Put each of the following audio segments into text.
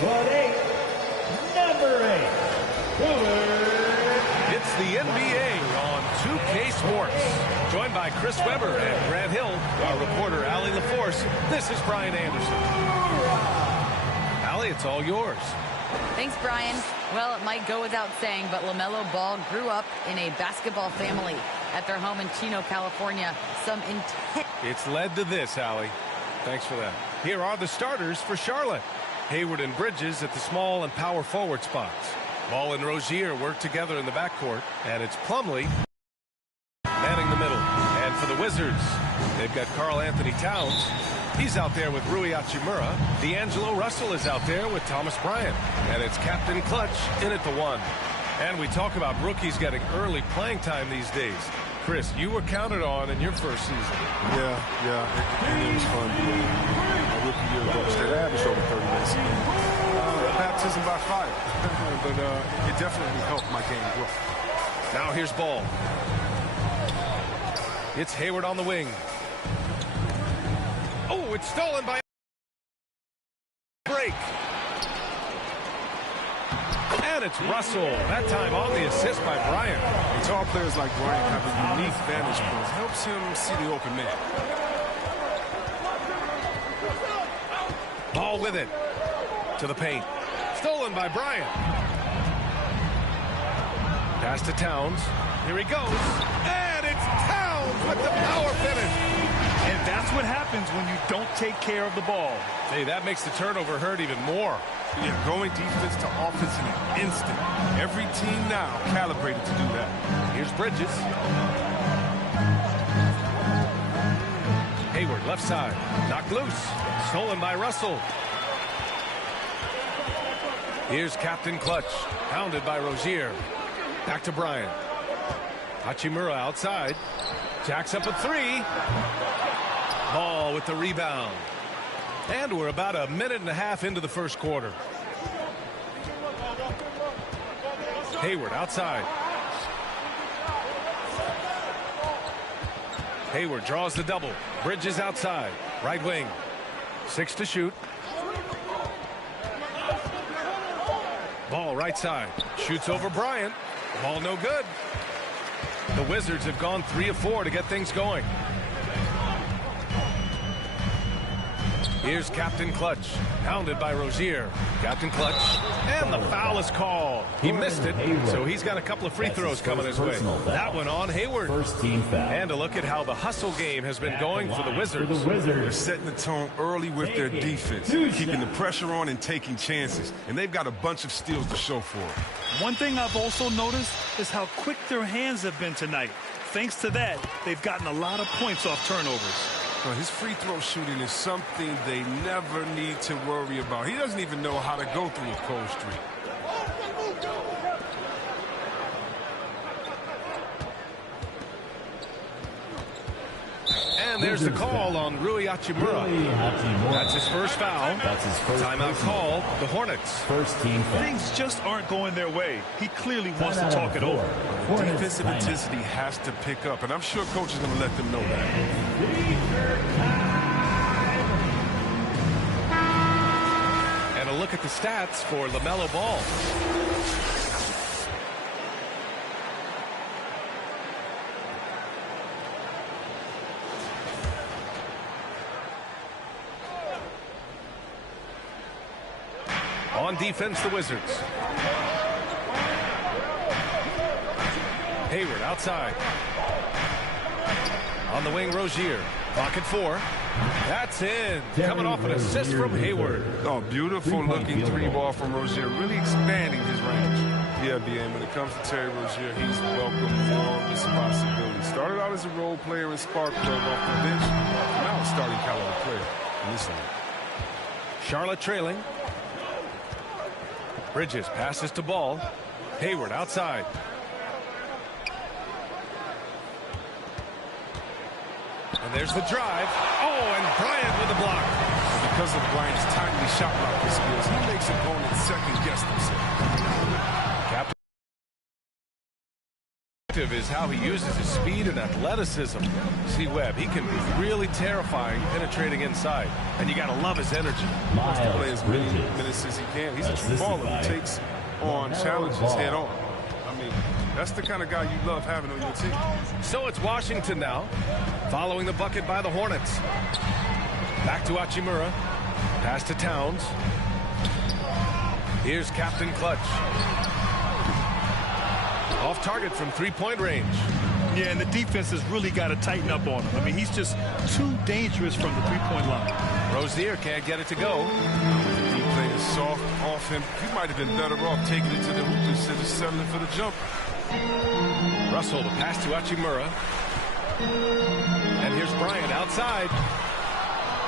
But 8, number 8. It's the NBA on 2K Sports. Joined by Chris Webber and Grant Hill, our reporter Allie LaForce. This is Brian Anderson. Allie, it's all yours. Thanks, Brian. Well, it might go without saying, but LaMelo Ball grew up in a basketball family at their home in Chino, California. Some intense... It's led to this, Allie. Thanks for that. Here are the starters for Charlotte. Hayward and Bridges at the small and power forward spots. Ball and Rozier work together in the backcourt, and it's Plumlee manning the middle. And for the Wizards, they've got Karl Anthony Towns. He's out there with Rui Hachimura. D'Angelo Russell is out there with Thomas Bryant. And it's Captain Clutch in at the 1. And we talk about rookies getting early playing time these days. Chris, you were counted on in your first season. Yeah, and it was fun. My rookie year ago, I averaged over 30 minutes a game. Baptism by fire. But it definitely helped my game grow. Now here's Ball. It's Hayward on the wing. Oh, it's stolen by break. And it's Russell, that time on the assist by Bryant. And tall players like Bryant have a unique vantage point. Helps him see the open man. Ball with it. To the paint. Stolen by Bryant. Pass to Towns. Here he goes. And it's Towns with the power finish. And that's what happens when you don't take care of the ball. Hey, that makes the turnover hurt even more. Yeah, going defense to offense in an instant. Every team now calibrated to do that. Here's Bridges. Hayward, left side. Knocked loose. Stolen by Russell. Here's Captain Clutch. Pounded by Rozier. Back to Bryant. Hachimura outside. Jacks up a 3. Ball with the rebound. And we're about a minute and a half into the first quarter. Hayward outside. Hayward draws the double. Bridges outside. Right wing. 6 to shoot. Ball right side. Shoots over Bryant. Ball no good. The Wizards have gone 3 of 4 to get things going. Here's Captain Clutch, pounded by Rozier. Captain Clutch, and the foul is called. He missed it, so he's got a couple of free throws coming his way. That one on Hayward. First team foul. And a look at how the hustle game has been going for the Wizards. They're setting the tone early with their defense, keeping the pressure on and taking chances. And they've got a bunch of steals to show for it. One thing I've also noticed is how quick their hands have been tonight. Thanks to that, they've gotten a lot of points off turnovers. Well, his free throw shooting is something they never need to worry about. He doesn't even know how to go through a cold streak. And there's the call on Rui Hachimura. That's his first foul. Timeout call, the Hornets. First team foul. Things just aren't going their way. He clearly wants to talk it over. Defensive intensity has to pick up, and I'm sure coach is going to let them know that. And a look at the stats for LaMelo Ball. On defense, the Wizards. Hayward outside. On the wing, Rozier. Pocket 4. That's in. Coming off an assist from Hayward. Oh, beautiful looking 3-ball from Rozier. Really expanding his range. Yeah, BM, when it comes to Terry Rozier, he's welcome for responsibility. Started out as a role player in spark plug off the bench. Now a starting caliber player in this league. Charlotte trailing. Bridges passes to Ball. Hayward outside. And there's the drive. Oh, and Bryant with the block. Because of Bryant's timely shot blocking skills, he makes opponents second-guess themselves. Captain effective is how he uses his speed and athleticism. See Webb, he can be really terrifying penetrating inside. And you got to love his energy. Wants to play as many minutes as he can. He's a true baller who takes on challenges head on. I mean, that's the kind of guy you love having on your team. So it's Washington now, following the bucket by the Hornets. Back to Hachimura. Pass to Towns. Here's Captain Clutch. Off target from three-point range. Yeah, and the defense has really got to tighten up on him. I mean, he's just too dangerous from the three-point line. Rozier can't get it to go. He played soft off him. He might have been better off taking it to the hoop instead of settling for the jump. Russell to pass to Hachimura. And here's Bryant outside.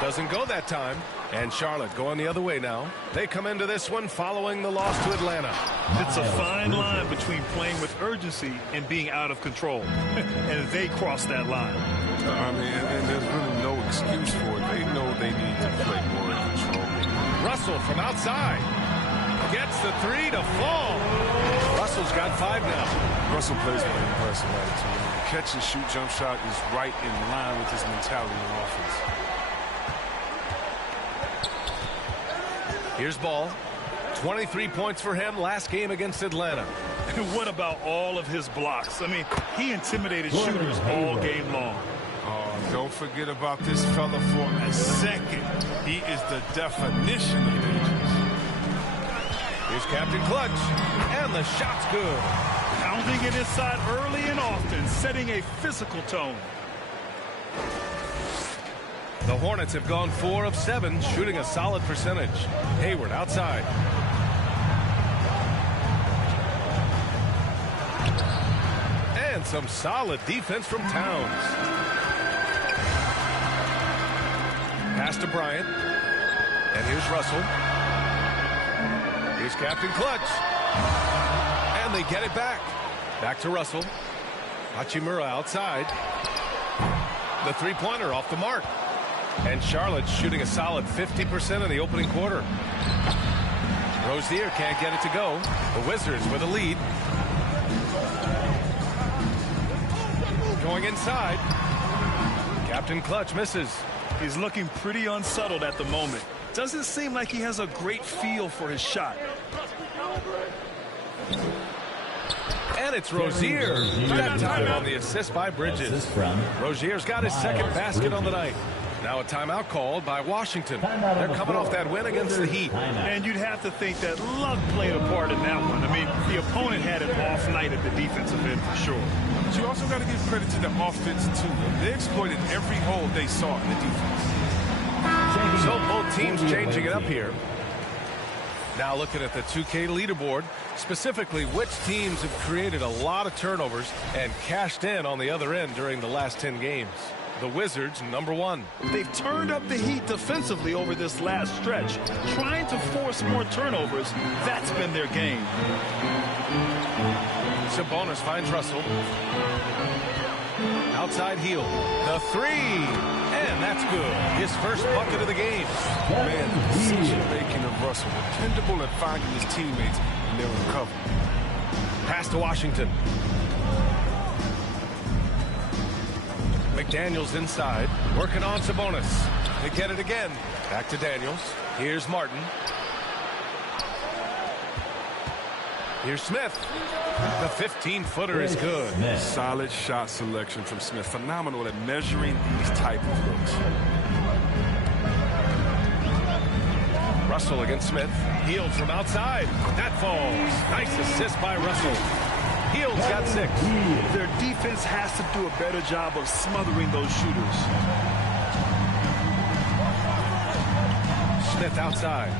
Doesn't go that time. And Charlotte going the other way now. They come into this one following the loss to Atlanta. It's a fine line between playing with urgency and being out of control. And they cross that line. I mean, and there's really no excuse for it. They know they need to play more in control. Russell from outside. Gets the three to fall. Russell's got 5 now. Russell plays with an impressive attitude. The catch and shoot jump shot is right in line with his mentality on offense. Here's Ball. 23 points for him last game against Atlanta. And what about all of his blocks? I mean, he intimidated shooters all game long. Oh, don't forget about this fella for a second. He is the definition of dangerous. Here's Captain Clutch. And the shot's good. Pounding it inside early and often, setting a physical tone. The Hornets have gone 4 of 7, shooting a solid percentage. Hayward outside. And some solid defense from Towns. Pass to Bryant. And here's Russell. Here's Captain Clutch. And they get it back. Back to Russell. Hachimura outside. The three-pointer off the mark. And Charlotte's shooting a solid 50% in the opening quarter. Rozier can't get it to go. The Wizards with a lead. Going inside. Captain Clutch misses. He's looking pretty unsettled at the moment. Doesn't seem like he has a great feel for his shot. And it's Rozier. That time on the assist by Bridges. Rozier's got his second basket on the night. Now a timeout called by Washington. They're coming off that win against the Heat. And you'd have to think that luck played a part in that one. I mean, the opponent had an off night at the defensive end for sure. But you also got to give credit to the offense, too. They exploited every hole they saw in the defense. So both teams changing it up here. Now looking at the 2K leaderboard, specifically which teams have created a lot of turnovers and cashed in on the other end during the last 10 games. The Wizards, number 1. They've turned up the heat defensively over this last stretch, trying to force more turnovers. That's been their game. Sabonis finds Russell. Outside heel. The three. And that's good. His first bucket of the game. Man, the decision-making of Russell, dependable at finding his teammates and their recovery. Pass to Washington. McDaniels inside, working on Sabonis. They get it again. Back to Daniels. Here's Martin. Here's Smith. The 15-footer is good. Solid shot selection from Smith. Phenomenal at measuring these type of looks. Russell against Smith. Hield from outside. That falls. Nice assist by Russell. Hield's got 6. Their defense has to do a better job of smothering those shooters. Smith outside.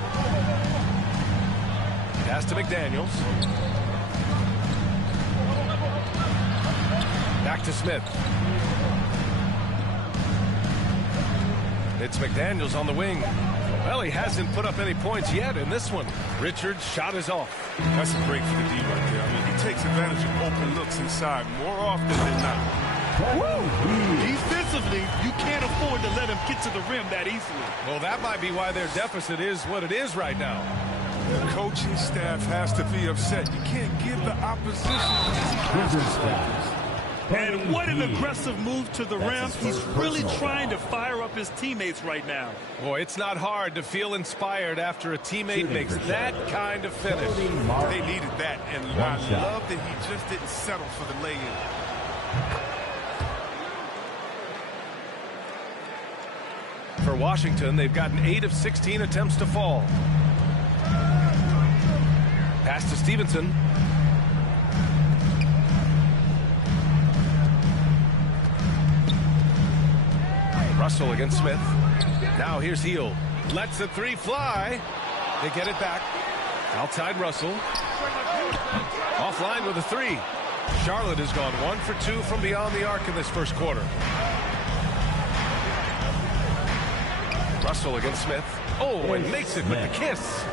Pass to McDaniels. Back to Smith. It's McDaniels on the wing. Well, he hasn't put up any points yet in this one. Richards' shot is off. That's a break for the D right there. I mean, he takes advantage of open looks inside more often than not. Woo! Defensively, you can't afford to let him get to the rim that easily. Well, that might be why their deficit is what it is right now. The coaching staff has to be upset. You can't give the opposition. And what an aggressive move to the rim. He's really trying to fire up his teammates right now. Boy, it's not hard to feel inspired after a teammate makes that kind of finish. They needed that, and I love that he just didn't settle for the lay-in. For Washington, they've gotten 8 of 16 attempts to fall. Pass to Stevenson. Russell against Smith. Now here's Heel. Lets the three fly. They get it back. Outside Russell. Offline with a three. Charlotte has gone 1 for 2 from beyond the arc in this first quarter. Russell against Smith. Oh, and makes it with the kiss.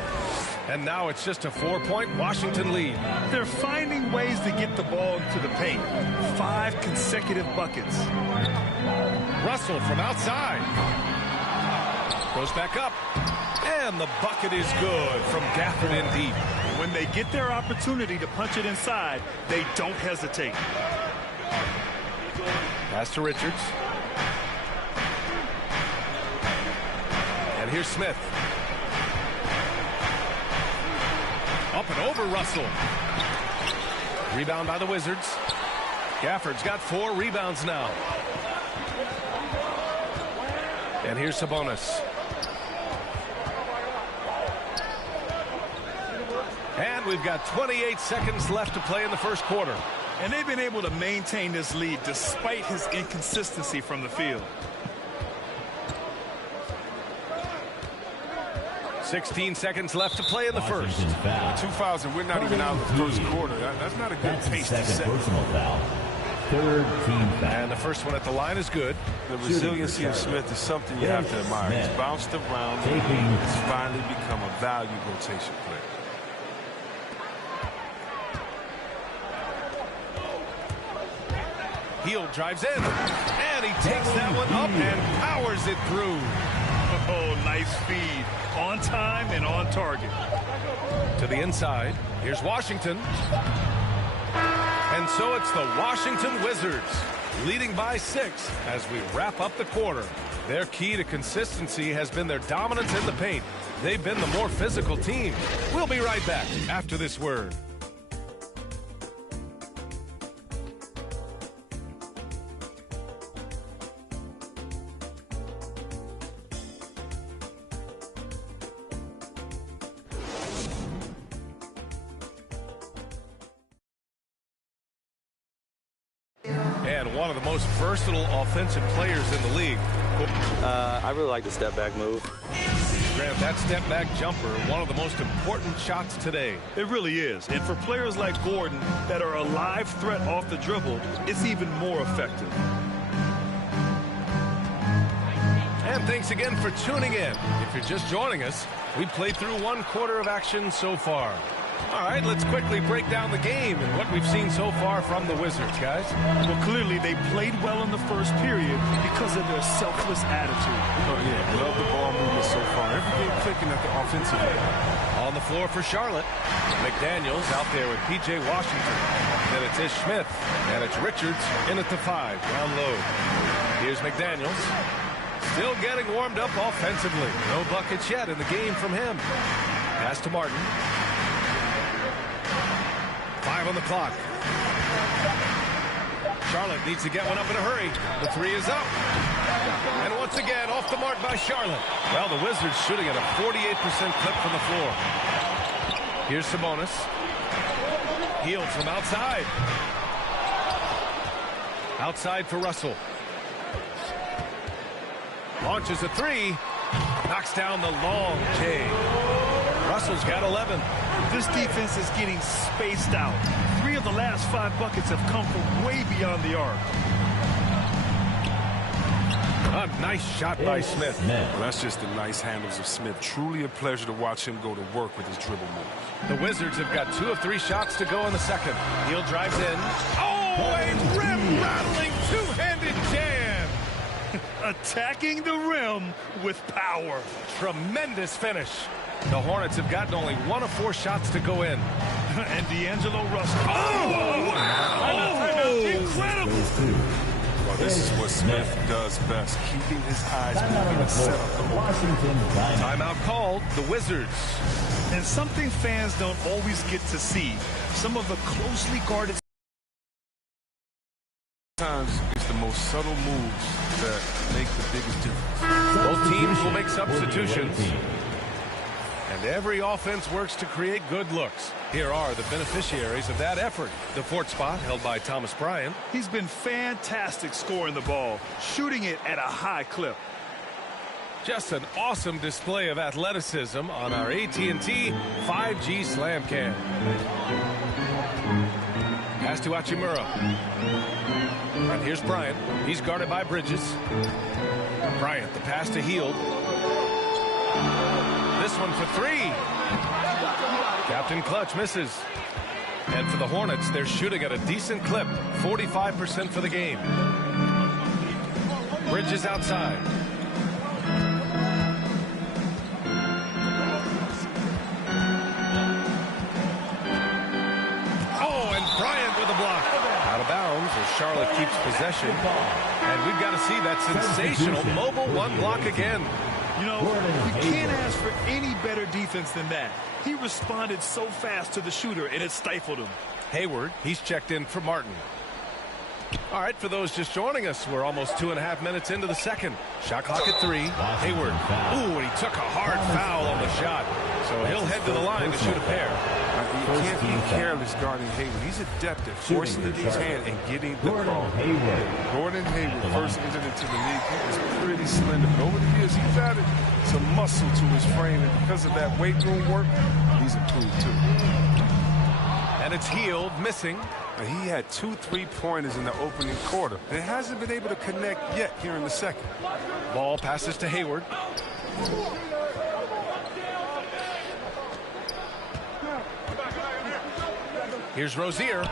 And now it's just a 4-point Washington lead. They're finding ways to get the ball into the paint. 5 consecutive buckets. Russell from outside. Goes back up. And the bucket is good from Gafford in deep. When they get their opportunity to punch it inside, they don't hesitate. Pass to Richards. And here's Smith. Up and over Russell. Rebound by the Wizards. Gafford's got 4 rebounds now. And here's Sabonis. And we've got 28 seconds left to play in the first quarter. And they've been able to maintain this lead despite his inconsistency from the field. 16 seconds left to play in the first. 2 fouls, and we're not even out of the first quarter. That's not a good pace to set. Personal foul. 3rd team foul. And the first one at the line is good. The resiliency of Smith is something you have to admire. He's bounced around. He's finally become a valued rotation player. Heel drives in. And he takes that one up and powers it through. Oh, nice feed. On time and on target. To the inside. Here's Washington. And so it's the Washington Wizards leading by 6 as we wrap up the quarter. Their key to consistency has been their dominance in the paint. They've been the more physical team. We'll be right back after this word. And one of the most versatile offensive players in the league. I really like the step-back move. Graham, that step-back jumper, one of the most important shots today. It really is. And for players like Gordon that are a live threat off the dribble, it's even more effective. And thanks again for tuning in. If you're just joining us, we've played through 1 quarter of action so far. All right, let's quickly break down the game and what we've seen so far from the Wizards, guys. Well, clearly they played well in the first period because of their selfless attitude. Oh, yeah, love the ball movement so far. Everything clicking at the offensive end. On the floor for Charlotte, McDaniels out there with P.J. Washington. Then it's Ish Smith, and it's Richards in at the 5, down low. Here's McDaniels. Still getting warmed up offensively. No buckets yet in the game from him. Pass to Martin. 5 on the clock. Charlotte needs to get one up in a hurry. The 3 is up. And once again, off the mark by Charlotte. Well, the Wizards shooting at a 48% clip from the floor. Here's Sabonis. Heel from outside. Outside for Russell. Launches a 3. Knocks down the long J. Russell's got 11. This defense is getting spaced out. 3 of the last 5 buckets have come from way beyond the arc. A nice shot by Smith. Well, that's just the nice handles of Smith. Truly a pleasure to watch him go to work with his dribble moves. The Wizards have got 2 of 3 shots to go in the second. Heel drives in. Oh, a rim-rattling two-handed jam. Attacking the rim with power. Tremendous finish. The Hornets have gotten only 1 of 4 shots to go in. And D'Angelo Russell. Oh! incredible. Well, this is what Smith does best, keeping his eyes moving and set up the Washington Dynamo. Timeout called, the Wizards. And something fans don't always get to see, some of the closely guarded. Sometimes it's the most subtle moves that make the biggest difference. Both teams will make substitutions. And every offense works to create good looks. Here are the beneficiaries of that effort. The fourth spot held by Thomas Bryant. He's been fantastic scoring the ball, shooting it at a high clip. Just an awesome display of athleticism on our AT&T 5G Slam Cam. Pass to Hachimura. And here's Bryant. He's guarded by Bridges. Bryant, the pass to Hield. This one for three. Captain Clutch misses. And for the Hornets, they're shooting at a decent clip. 45% for the game. Bridges outside. Oh, and Bryant with a block. Out of bounds as Charlotte keeps possession. And we've got to see that sensational mobile one block again. You know, you can't ask for any better defense than that. He responded so fast to the shooter, and it stifled him. Hayward, he's checked in for Martin. All right, for those just joining us, we're almost 2.5 minutes into the second. Shot clock at 3. Hayward. Ooh, and he took a hard foul on the shot. So he'll head to the line to shoot a pair. You can't be careless guarding Hayward. He's adept at forcing it in his hand and getting the ball. Gordon Hayward first entered into the league. He was pretty slender, but over the years he's added some muscle to his frame, and because of that weight room work, he's improved too. And it's Hield missing. He had 2 3-pointers in the opening quarter, and hasn't been able to connect yet here in the second. Ball passes to Hayward. Here's Rozier.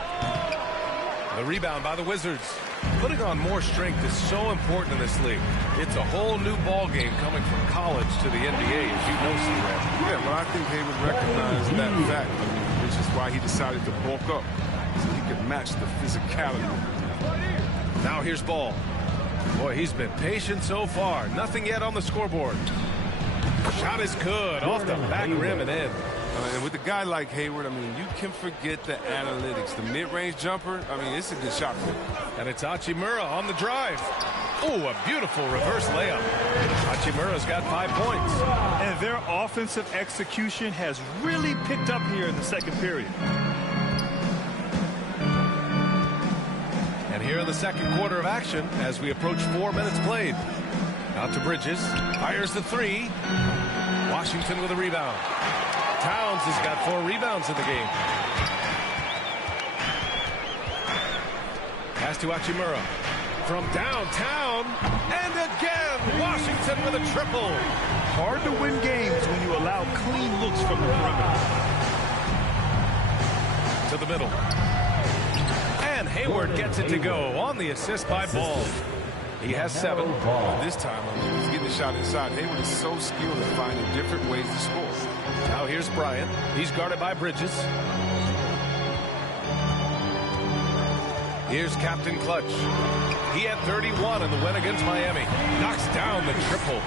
The rebound by the Wizards. Putting on more strength is so important in this league. It's a whole new ball game coming from college to the NBA, as you know, C-Red. Yeah, well, I think Hayward recognized that fact, which is why he decided to bulk up, so he could match the physicality. Now here's Ball. Boy, he's been patient so far. Nothing yet on the scoreboard. Shot is good. Off the back rim and in. And with a guy like Hayward, I mean, you can forget the analytics. The mid-range jumper, I mean, it's a good shot for him. And it's Hachimura on the drive. Oh, a beautiful reverse layup. Hachimura's got 5 points. And their offensive execution has really picked up here in the second period. And here in the second quarter of action as we approach 4 minutes played. Out to Bridges. Fires the 3. Washington with a rebound. Towns has got 4 rebounds in the game. Pass to Hachimura. From downtown. And again, Washington with a triple. Hard to win games when you allow clean looks from the perimeter. To the middle. And Hayward gets it to go on the assist by Ball. He has 7. This time, he's getting the shot inside. Hayward is so skilled at finding different ways to score. Now here's Bryant. He's guarded by Bridges. Here's Captain Clutch. He had 31 in the win against Miami. Knocks down the triple.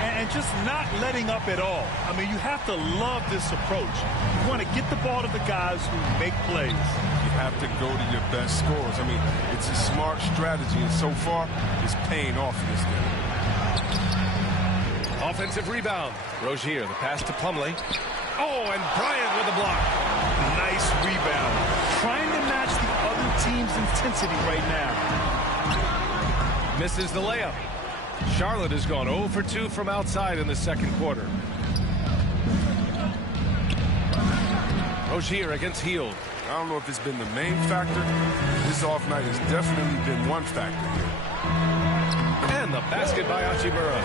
And just not letting up at all. I mean, you have to love this approach. You want to get the ball to the guys who make plays. You have to go to your best scorers. I mean, it's a smart strategy, and so far, it's paying off in this game. Offensive rebound. Rozier, the pass to Plumlee. Oh, and Bryant with a block. Nice rebound. Trying to match the other team's intensity right now. Misses the layup. Charlotte has gone 0 for 2 from outside in the second quarter. Rozier against Hield. I don't know if it's been the main factor. This off night has definitely been one factor here. And the basket by Hachimura.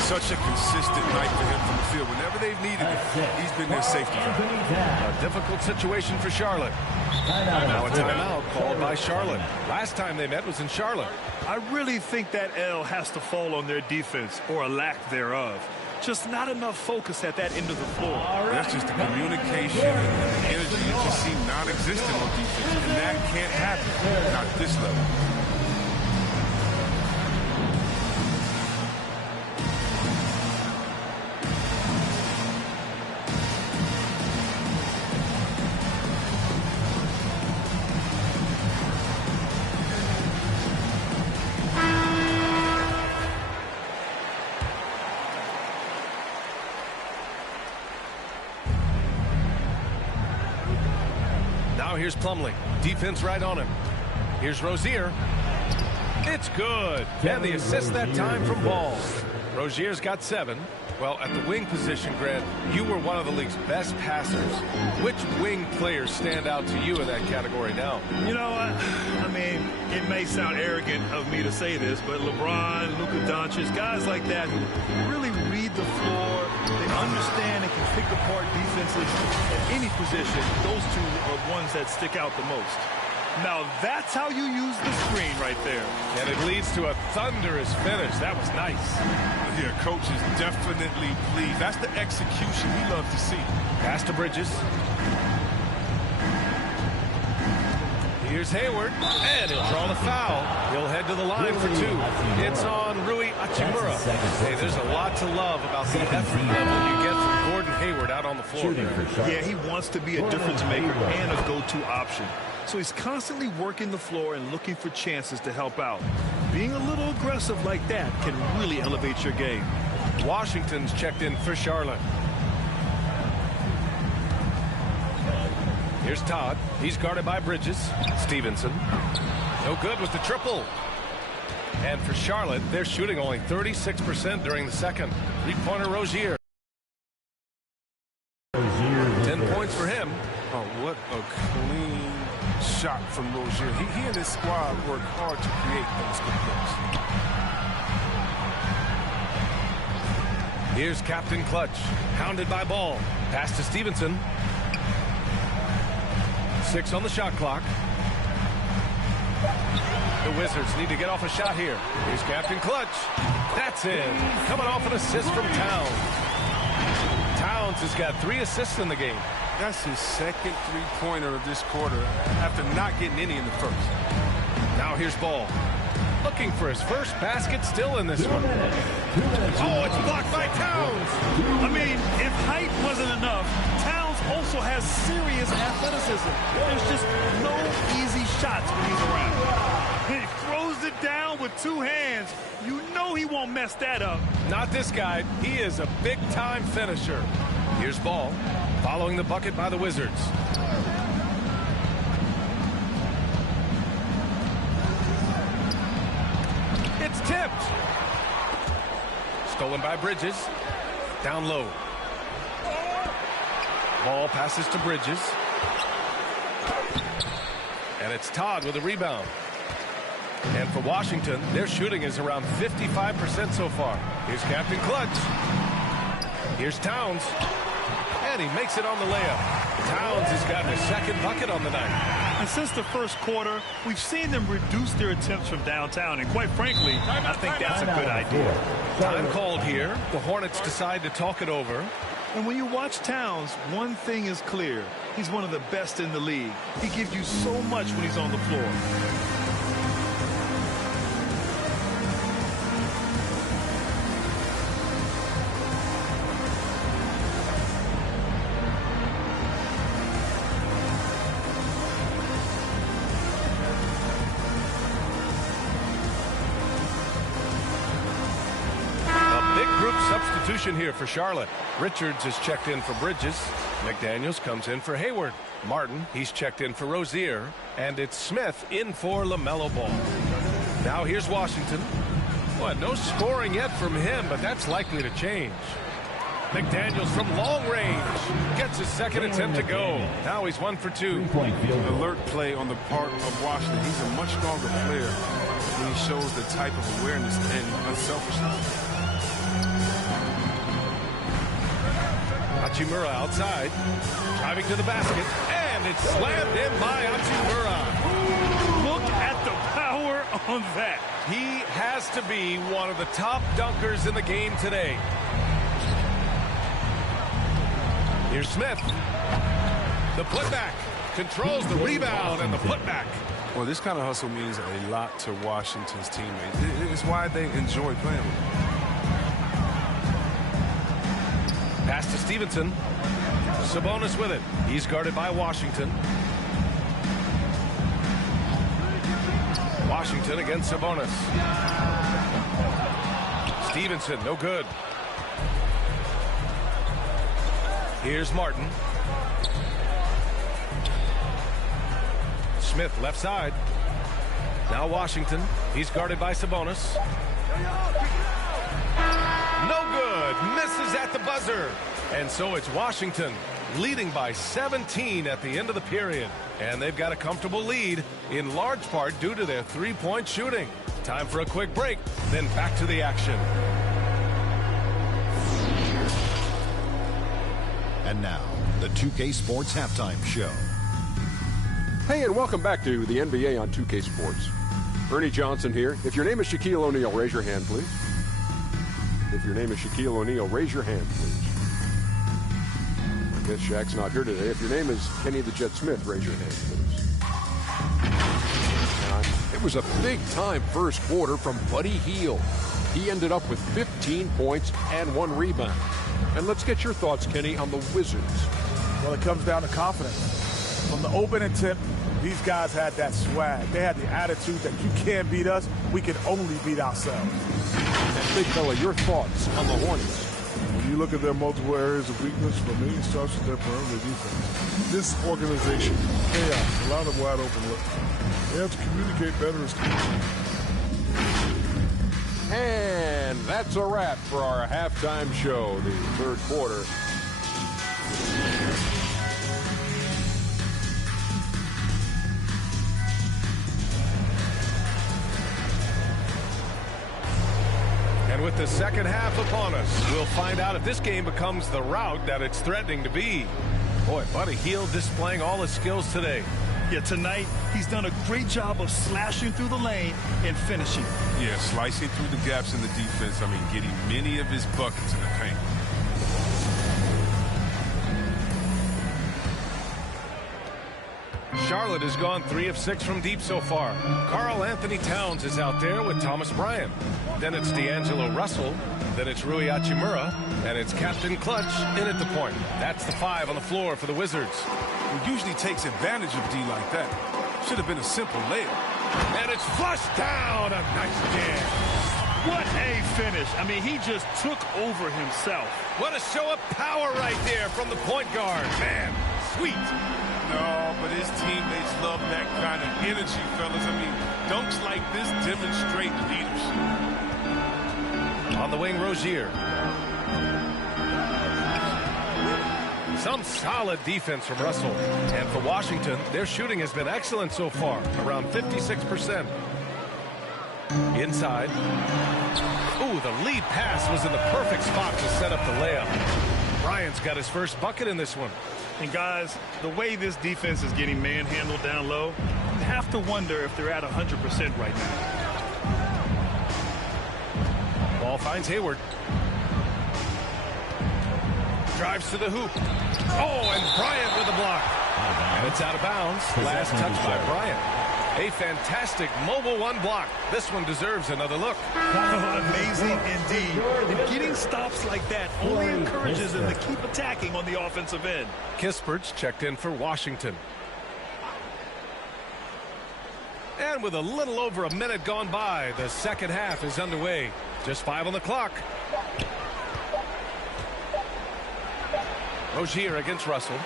Such a consistent night for him from the field. Whenever they've needed it, he's been their safety valve. A difficult situation for Charlotte. Now a timeout called by Charlotte. Last time they met was in Charlotte. I really think that L has to fall on their defense, or a lack thereof. Just not enough focus at that end of the floor. That's just the communication and the energy. It just seemed non-existent on defense. And that can't happen. Not at this level. Now here's Plumlee. Defense right on him. Here's Rozier. It's good. And the assist that time from Ball. Rozier's got 7. Well, at the wing position, Grant, you were one of the league's best passers. Which wing players stand out to you in that category now? You know, I mean, it may sound arrogant of me to say this, but LeBron, Luka Doncic, guys like that who really read the floor, they understand and can pick apart defenses at any position. Those two are ones that stick out the most. Now, that's how you use the screen right there. And it leads to a thunderous finish. That was nice. Yeah, coach is definitely pleased. That's the execution we love to see. Pass to Bridges. Here's Hayward, and he'll draw the foul. He'll head to the line for 2. It's on Rui Hachimura. Hey, there's a lot to love about the effort level you get from Gordon Hayward out on the floor. Yeah, he wants to be a difference maker and a go-to option. So he's constantly working the floor and looking for chances to help out. Being a little aggressive like that can really elevate your game. Washington's checked in for Charlotte. Here's Todd. He's guarded by Bridges. Stevenson. No good with the triple. And for Charlotte, they're shooting only 36% during the second. Three-pointer Rozier. 10 points for him. Oh, what a clean shot from Rozier. He and his squad work hard to create those good plays. Here's Captain Clutch. Hounded by Ball. Pass to Stevenson. 6 on the shot clock. The Wizards need to get off a shot here. Here's Captain Clutch. That's in. Coming off an assist from Towns. Towns has got 3 assists in the game. That's his second three-pointer of this quarter after not getting any in the first. Now here's Ball. Looking for his first basket, still in this one. Oh, it's blocked by Towns. I mean, if height wasn't enough, Towns also has serious athleticism. There's just no easy shots when he's around. He throws it down with 2 hands. You know he won't mess that up. Not this guy. He is a big-time finisher. Here's Ball, following the bucket by the Wizards. It's tipped. Stolen by Bridges. Down low. Ball passes to Bridges. And it's Todd with a rebound. And for Washington, their shooting is around 55% so far. Here's Captain Clutch. Here's Towns. And he makes it on the layup. Towns has gotten his second bucket on the night. And since the first quarter, we've seen them reduce their attempts from downtown. And quite frankly, I think that's a good idea. Time called here. The Hornets decide to talk it over. And when you watch Towns, one thing is clear. He's one of the best in the league. He gives you so much when he's on the floor. Substitution here for Charlotte. Richards is checked in for Bridges. McDaniels comes in for Hayward. Martin, he's checked in for Rozier. And it's Smith in for LaMelo Ball. Now here's Washington. Well, no scoring yet from him, but that's likely to change. McDaniels from long range gets his second attempt to go. Now he's 1 for 2. Alert play on the part of Washington. He's a much stronger player when he shows the type of awareness and unselfishness. Hachimura outside, driving to the basket, and it's slammed in by Hachimura. Look at the power on that. He has to be one of the top dunkers in the game today. Here's Smith. The putback. Controls the rebound and the putback. Well, this kind of hustle means a lot to Washington's teammates. It's why they enjoy playing with him. Pass to Stevenson. Sabonis with it. He's guarded by Washington. Washington against Sabonis. Stevenson, no good. Here's Martin. Smith, left side. Now Washington. He's guarded by Sabonis. No good. Misses at the buzzer. And so it's Washington leading by 17 at the end of the period. And they've got a comfortable lead, in large part due to their three-point shooting. Time for a quick break, then back to the action. And now, the 2K Sports Halftime Show. Hey, and welcome back to the NBA on 2K Sports. Ernie Johnson here. If your name is Shaquille O'Neal, raise your hand, please. If your name is Shaquille O'Neal, raise your hand, please. I guess Shaq's not here today. If your name is Kenny the Jet Smith, raise your hand, please. It was a big-time first quarter from Buddy Hield. He ended up with 15 points and 1 rebound. And let's get your thoughts, Kenny, on the Wizards. Well, it comes down to confidence. From the opening tip, these guys had that swag. They had the attitude that you can't beat us, we can only beat ourselves. And Big Fella, your thoughts on the Hornets? When you look at their multiple areas of weakness, for me, it starts with their perimeter defense. This organization, chaos, a lot of wide open looks. They have to communicate better as teams. And that's a wrap for our halftime show, the third quarter. And with the second half upon us, we'll find out if this game becomes the rout that it's threatening to be. Boy, Buddy Hield displaying all his skills today. Yeah, tonight he's done a great job of slashing through the lane and finishing. Yeah, slicing through the gaps in the defense. I mean, getting many of his buckets in the paint. Charlotte has gone 3 of 6 from deep so far. Karl Anthony Towns is out there with Thomas Bryant. Then it's D'Angelo Russell. Then it's Rui Hachimura. And it's Captain Clutch in at the point. That's the 5 on the floor for the Wizards. Who usually takes advantage of D like that. Should have been a simple layup. And it's flushed down. A nice jam. What a finish. I mean, he just took over himself. What a show of power right there from the point guard. Man, sweet. No, but his teammates love that kind of energy, fellas. I mean, dunks like this demonstrate leadership. On the wing, Rozier. Some solid defense from Russell. And for Washington, their shooting has been excellent so far, around 56%. Inside. Ooh, the lead pass was in the perfect spot to set up the layup. Bryant's got his first bucket in this one. And guys, the way this defense is getting manhandled down low, you have to wonder if they're at 100% right now. Ball finds Hayward. Drives to the hoop. Oh, and Bryant with a block. And it's out of bounds. Last touch by Bryant. A fantastic mobile 1 block. This one deserves another look. Amazing indeed. And getting stops like that only encourages them to keep attacking on the offensive end. Kispert's checked in for Washington. And with a little over a minute gone by, the second half is underway. Just 5 on the clock. Rozier against Russell.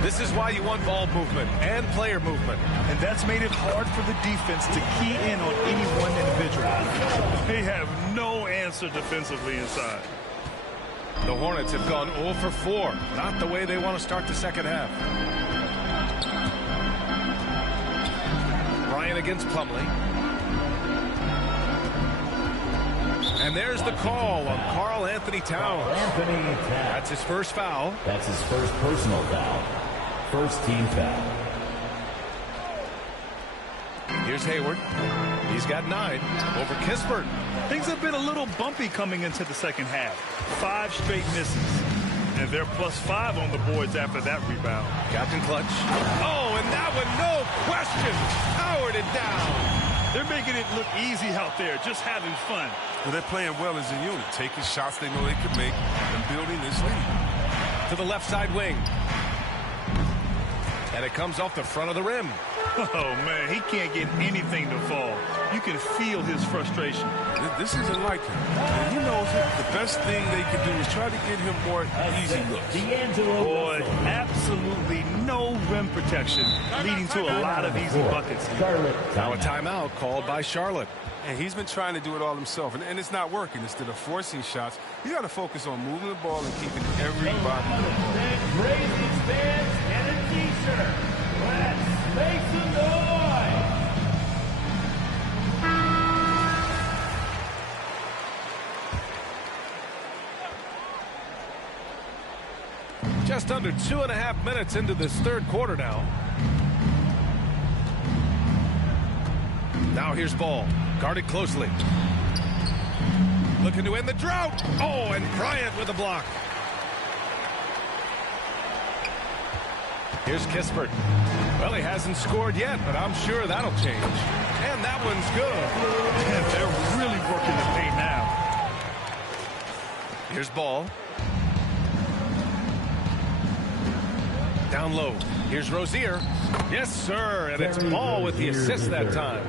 This is why you want ball movement and player movement. And that's made it hard for the defense to key in on any one individual. They have no answer defensively inside. The Hornets have gone 0 for 4. Not the way they want to start the second half. Bryant against Plumlee. And there's the call on Karl Anthony Towns. That's his first foul. That's his first personal foul. First team foul. Here's Hayward. He's got 9 over Kispert. Things have been a little bumpy coming into the second half. 5 straight misses. And they're +5 on the boards after that rebound. Captain Clutch. Oh, and that one, no question, powered it down. They're making it look easy out there, just having fun. Well, they're playing well as a unit, taking shots they know they can make and building this lead. To the left side wing. And it comes off the front of the rim. Oh, man, he can't get anything to fall. You can feel his frustration. This isn't like him. And he knows it. The best thing they can do is try to get him more easy looks. Boy, absolutely no rim protection, leading to a lot of easy buckets. Now a timeout called by Charlotte. And he's been trying to do it all himself, and it's not working. Instead of forcing shots, you got to focus on moving the ball and keeping everybody. Crazy fans and a t-shirt. Let's make some noise. Just under 2.5 minutes into this third quarter now. Now here's Ball. Guarded closely. Looking to end the drought. Oh, and Bryant with a block. Here's Kispert. Well, he hasn't scored yet, but I'm sure that'll change. And that one's good. And they're really working the paint now. Here's Ball. Down low. Here's Rozier. Yes, sir. And it's Ball with the assist that time.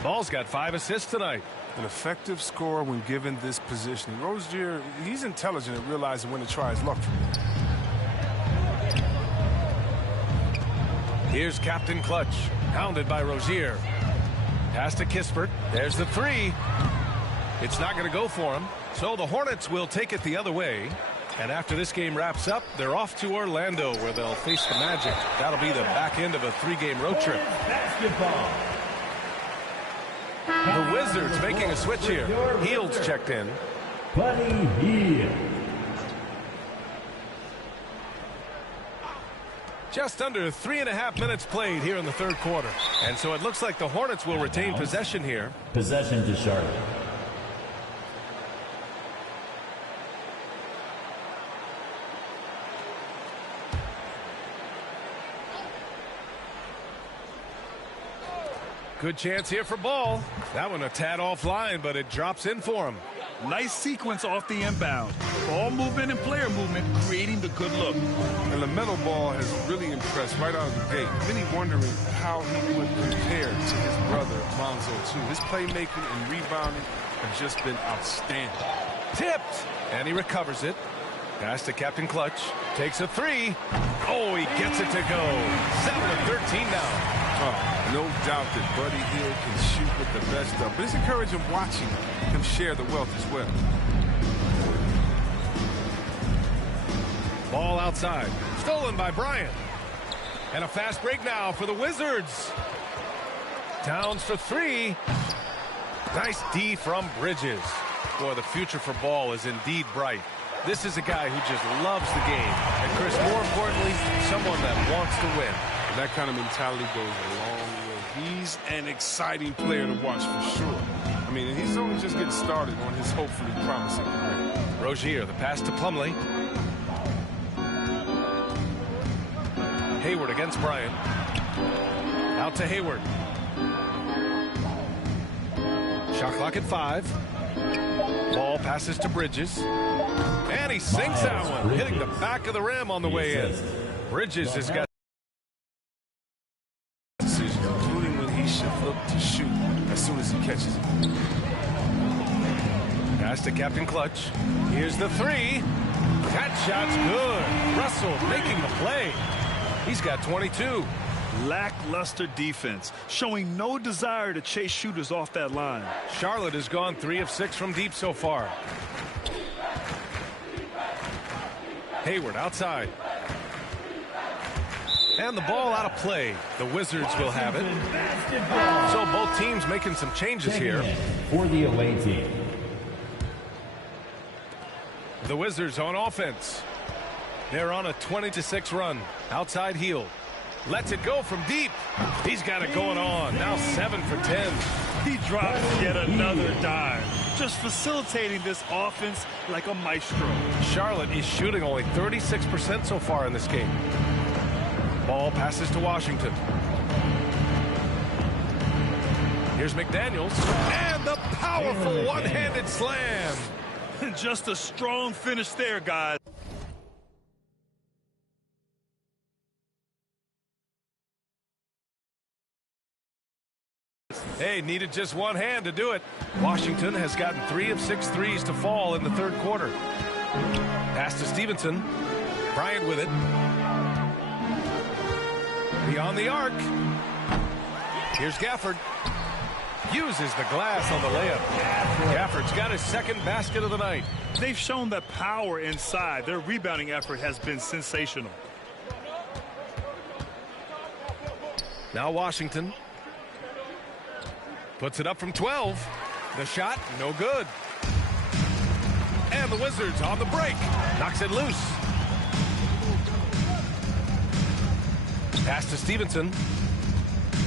Ball's got 5 assists tonight. An effective scorer when given this position. Rozier, he's intelligent at realizing when to try his luck from it. Here's Captain Clutch. Hounded by Rozier. Pass to Kispert. There's the 3. It's not going to go for him. So the Hornets will take it the other way. And after this game wraps up, they're off to Orlando, where they'll face the Magic. That'll be the back end of a 3-game road trip. Basketball. The Wizards making a switch here. Hield's checked in. Buddy Hield. Just under 3.5 minutes played here in the third quarter. And so it looks like the Hornets will retain possession here. Possession to Charlotte. Good chance here for Ball. That one a tad offline, but it drops in for him. Nice sequence off the inbound. Ball movement and player movement creating the good look. And LaMelo Ball has really impressed right out of the gate. Many wondering how he would compare to his brother, Lonzo, too. His playmaking and rebounding have just been outstanding. Tipped, and he recovers it. Pass to Captain Clutch. Takes a 3. Oh, he gets it to go. 7 of 13 now. Oh, no doubt that Buddy Hield can shoot with the best of, but it's encouraging watching him share the wealth as well. Ball outside. Stolen by Bryant. And a fast break now for the Wizards. Towns for 3. Nice D from Bridges. Boy, the future for Ball is indeed bright. This is a guy who just loves the game. And, Chris, more importantly, someone that wants to win. And that kind of mentality goes a long way. He's an exciting player to watch for sure. I mean, he's only just getting started on his hopefully promising career. Rozier, the pass to Plumlee. Hayward against Bryant. Out to Hayward. Shot clock at 5. Ball passes to Bridges. And he sinks that one, hitting the back of the rim on the way in. Bridges has got decisions, including when he should look to shoot as soon as he catches it. Pass to Captain Clutch. Here's the 3. That shot's good. Russell making the play. He's got 22. Lackluster defense, showing no desire to chase shooters off that line. Charlotte has gone 3 of 6 from deep so far. Hayward outside. And the ball out of play. The Wizards will have it. So both teams making some changes here. For the away team. The Wizards on offense. They're on a 20-6 run. Outside Hield. Lets it go from deep. He's got it going on. Now 7 for 10. He drops yet another dime. just facilitating this offense like a maestro. Charlotte is shooting only 36% so far in this game. Ball passes to Washington. Here's McDaniels, and the powerful one-handed slam. Just a strong finish there, guys. Hey, needed just one hand to do it. Washington has gotten 3 of 6 threes to fall in the third quarter. Pass to Stevenson. Bryant with it. Beyond the arc. Here's Gafford. Uses the glass on the layup. Gafford's got his second basket of the night. They've shown the power inside. Their rebounding effort has been sensational. Now Washington puts it up from 12. The shot, no good. And the Wizards on the break. Knocks it loose. Pass to Stevenson.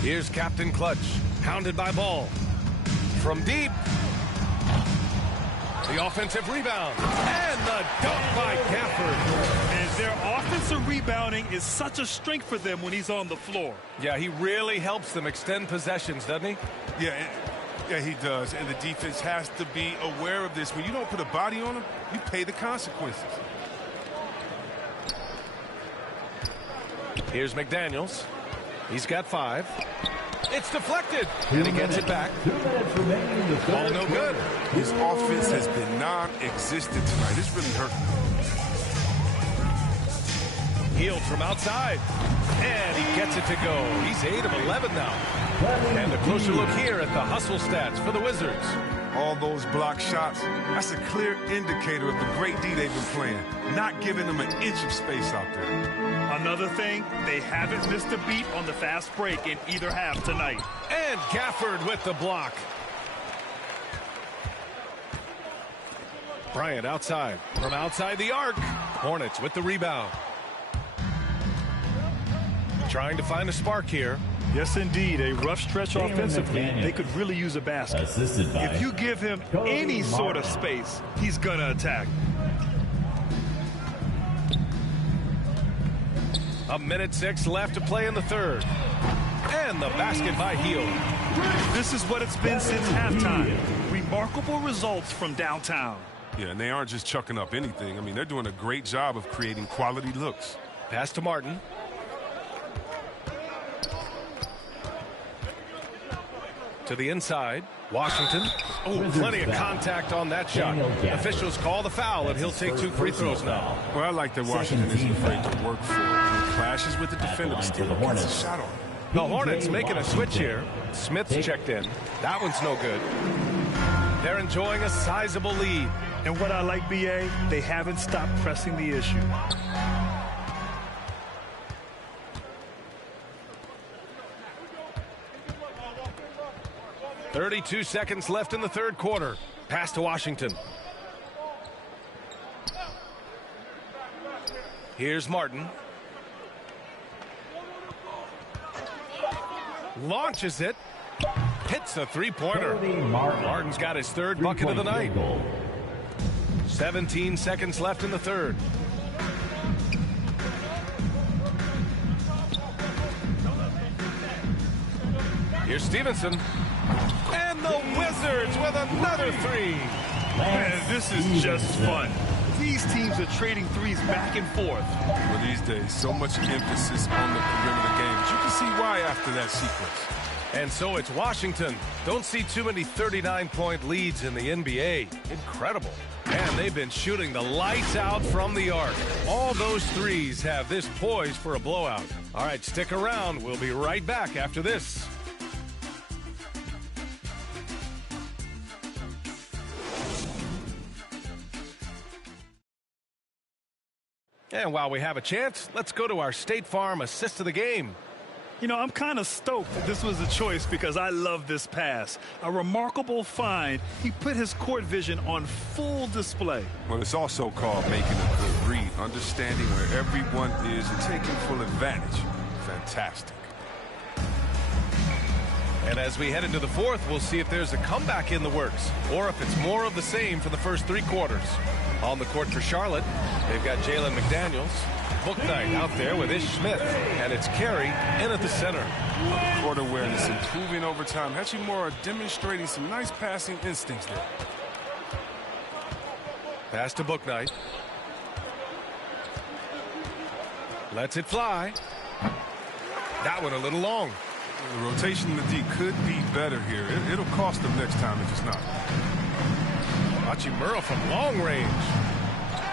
Here's Captain Clutch. Hounded by Ball. From deep. The offensive rebound. And the dunk by Gafford. And their offensive rebounding is such a strength for them when he's on the floor. Yeah, he really helps them extend possessions, doesn't he? Yeah, he does. And the defense has to be aware of this. When you don't put a body on him, you pay the consequences. Here's McDaniels. He's got 5. It's deflected, and he gets it back. 2 minutes remaining in the Ball third no quarter. good. His offense has been non-existent tonight. It's really hurting. Healed from outside, and he gets it to go. He's 8 of 11 now. And a closer look here at the hustle stats for the Wizards. All those block shots, that's a clear indicator of the great D they've been playing. Not giving them an inch of space out there. Another thing, they haven't missed a beat on the fast break in either half tonight. And Gafford with the block. Bryant outside. From outside the arc. Hornets with the rebound. Trying to find a spark here. Yes, indeed. A rough stretch offensively. They could really use a basket. If you give him any sort of space, he's going to attack. A minute 6 left to play in the third. And the basket by Hield. This is what it's been since halftime. Remarkable results from downtown. Yeah, and they aren't just chucking up anything. I mean, they're doing a great job of creating quality looks. Pass to Martin. To the inside. Washington. Oh, plenty of contact on that shot. Officials call the foul, and he'll take 2 free throws now. Well, I like that Washington isn't afraid to work for it. He clashes with the defender, but still gets a shot on. The Hornets making a switch here. Smith's checked in. That one's no good. They're enjoying a sizable lead. And what I like, BA, they haven't stopped pressing the issue. .32 seconds left in the third quarter. Pass to Washington. Here's Martin. Launches it. Hits a three-pointer. Martin's got his third bucket of the night. 17 seconds left in the third. Here's Stevenson. And the Wizards with another 3. Man, this is just fun. These teams are trading threes back and forth. Well, these days, so much emphasis on the perimeter game. But you can see why after that sequence. And so it's Washington. Don't see too many 39-point leads in the NBA. Incredible. And they've been shooting the lights out from the arc. All those threes have this poised for a blowout. All right, stick around. We'll be right back after this. And while we have a chance, let's go to our State Farm assist of the game. You know, I'm kind of stoked that this was a choice because I love this pass. A remarkable find. He put his court vision on full display. Well, it's also called making a good read, understanding where everyone is and taking full advantage. Fantastic. And as we head into the fourth, we'll see if there's a comeback in the works or if it's more of the same for the first 3 quarters. On the court for Charlotte, they've got Jalen McDaniels. Bouknight out there with Ish Smith. And it's Carey in at the center. Court awareness improving over time. Hachimura demonstrating some nice passing instincts there. Pass to Bouknight. Lets it fly. That one a little long. The rotation in the D could be better here. It'll cost them next time if it's not. Hachimura from long range.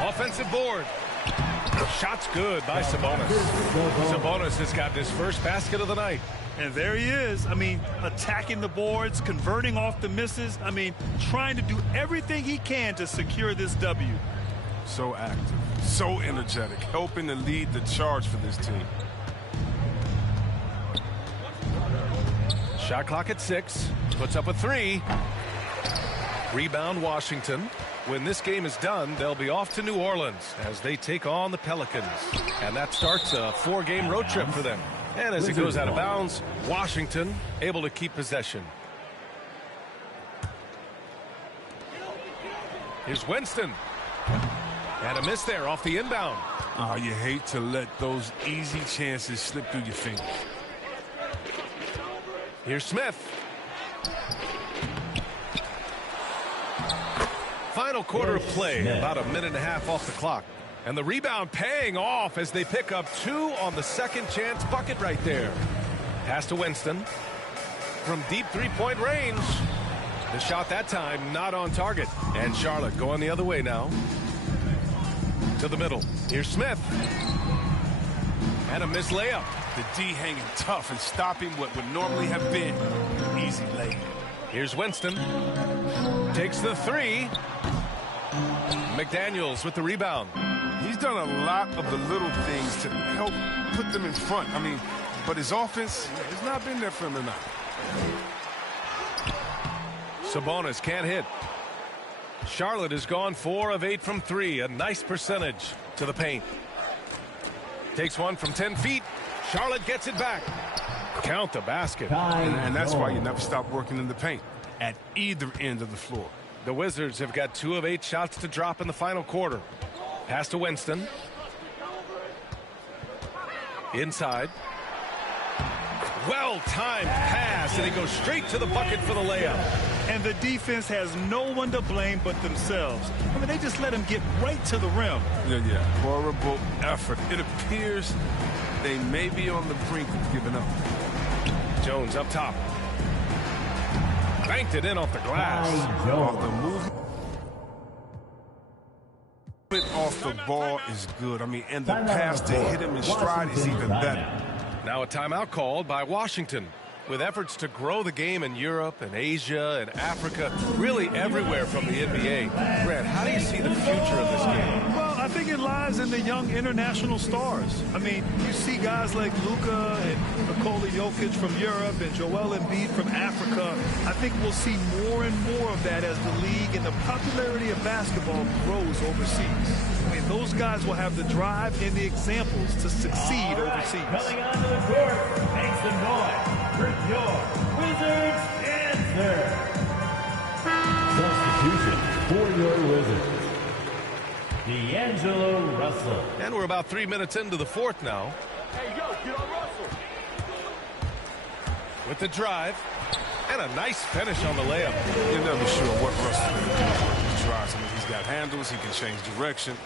Offensive board. Shot's good by Sabonis. Sabonis has got his first basket of the night. And there he is. I mean, attacking the boards, converting off the misses. I mean, trying to do everything he can to secure this W. So active, so energetic, helping to lead the charge for this team. Shot clock at 6. Puts up a 3. Rebound Washington. When this game is done, they'll be off to New Orleans as they take on the Pelicans. And that starts a 4-game road trip for them. And as it goes out of bounds, Washington able to keep possession. Here's Winston. And a miss there off the inbound. Oh, you hate to let those easy chances slip through your fingers. Here's Smith. Final quarter of play, about a minute and a half off the clock. And the rebound paying off as they pick up 2 on the second chance bucket right there. Pass to Winston. From deep 3-point range. The shot that time not on target. And Charlotte going the other way now. To the middle. Here's Smith. And a missed layup. The D hanging tough and stopping what would normally have been easy layup. Here's Winston. Takes the 3. McDaniels with the rebound. He's done a lot of the little things to help put them in front. I mean, but his offense has not been there for him tonight. Sabonis can't hit. Charlotte has gone 4 of 8 from 3. A nice percentage to the paint. Takes one from 10 feet. Charlotte gets it back. Count the basket. And that's why you never stop working in the paint at either end of the floor. The Wizards have got 2 of 8 shots to drop in the final quarter. Pass to Winston. Inside. Well-timed pass, and he goes straight to the bucket for the layup. And the defense has no one to blame but themselves. I mean, they just let him get right to the rim. Yeah. Horrible effort. It appears they may be on the brink of giving up. Jones up top. Banked it in off the glass. Off the movement off the ball is good. I mean, and the pass to hit him in stride is even better. Now a timeout called by Washington. With efforts to grow the game in Europe and Asia and Africa, really everywhere from the NBA. Grant, how do you see the future of this game? Well, I think it lies in the young international stars. I mean, you see guys like Luka and Nikola Jokic from Europe and Joel Embiid from Africa. I think we'll see more and more of that as the league and the popularity of basketball grows overseas. I mean, those guys will have the drive and the examples to succeed overseas. Coming onto the court, make some noise for your Wizards answer. Substitution for your Wizards. D'Angelo Russell. And we're about 3 minutes into the fourth now. Hey, yo, get on Russell. With the drive. And a nice finish on the layup. You're never sure what Russell's going to do with his drives. I mean, he's got handles. He can change direction.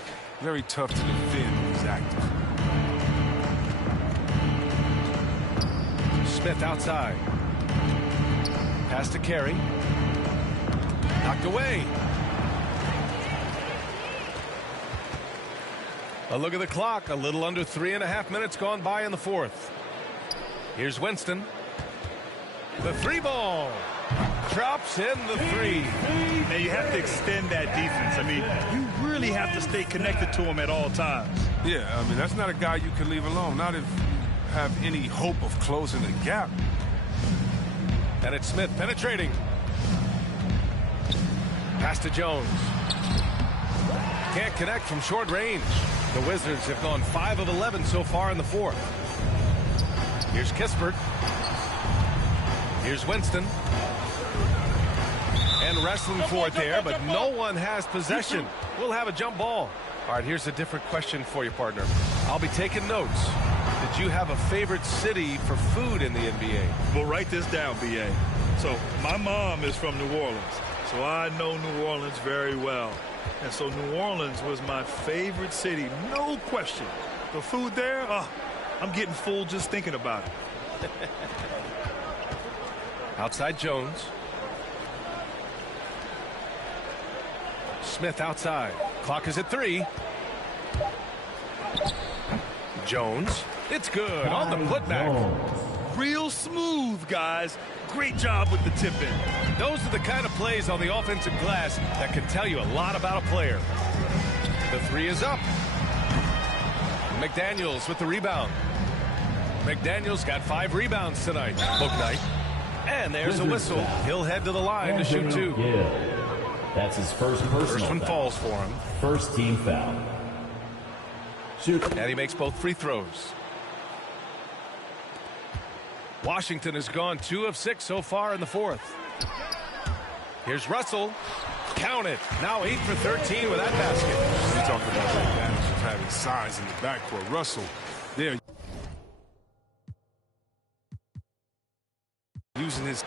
Very tough to defend when he's active. Smith outside. Pass to Carey. Knocked away. A look at the clock. A little under 3.5 minutes gone by in the fourth. Here's Winston. The 3 ball. Drops in the 3. Now you have to extend that defense. I mean, you really have to stay connected to him at all times. Yeah, I mean, that's not a guy you can leave alone. Not if you have any hope of closing the gap. And it's Smith penetrating. Pass to Jones. Can't connect from short range. The Wizards have gone 5 of 11 so far in the fourth. Here's Kispert. Here's Winston. And wrestling for it there, but no one has possession. We'll have a jump ball. All right, here's a different question for you, partner. I'll be taking notes. Did you have a favorite city for food in the NBA? Well, write this down, B.A. So my mom is from New Orleans, so I know New Orleans very well. And so New Orleans was my favorite city, no question. The food there, I'm getting full just thinking about it. Outside Jones. Smith outside. Clock is at 3. Jones. It's good on the putback. Real smooth, guys. Great job with the tip in. Those are the kind of plays on the offensive glass that can tell you a lot about a player. The 3 is up. McDaniels with the rebound. McDaniels got 5 rebounds tonight. Bouknight. And there's a whistle. He'll head to the line to shoot 2. That's his first personal First one foul. falls for him. First team foul. Shoot. And he makes both free throws. Washington has gone 2 of 6 so far in the 4th. Here's Russell. Count it. Now 8 for 13 with that basket. You talk about the advantage of having size in the backcourt. Russell, they're using his